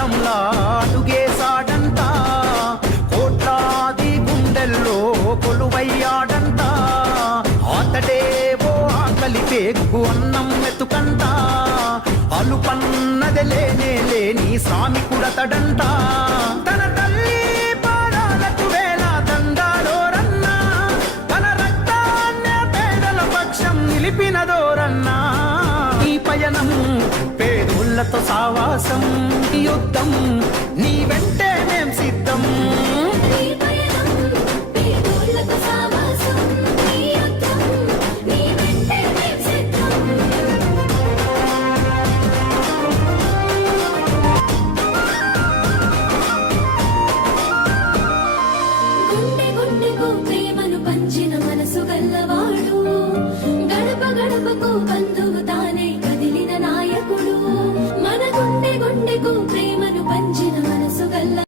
యుద్ధంలా అడుగేశాడంట, కోట్లాది గుండెల్లో కొలువయ్యాడంట. అతడే ఓ ఆకలి పేగు అన్నం మెతుకంట, అలుపన్నది లేనే లేని శ్రామికుడతడంట. తన తల్లి పాదాలకు వేల దండాలోరన్నా, తన రక్తాన్నే పేదల పక్షం నిలిపినదోరన్నా. ఈ పయనం పేదోళ్లతో సావాసం, యుద్ధం నీ వెంటే మేం సిద్ధం. ప్రేమను పంచిన మనసు గల్లవాడు, గడప గడపకు బంధువు తానే కదిలిన నాయకుడు. మన గుండె గుండెకు ప్రేమను పంచిన మనసు గల్ల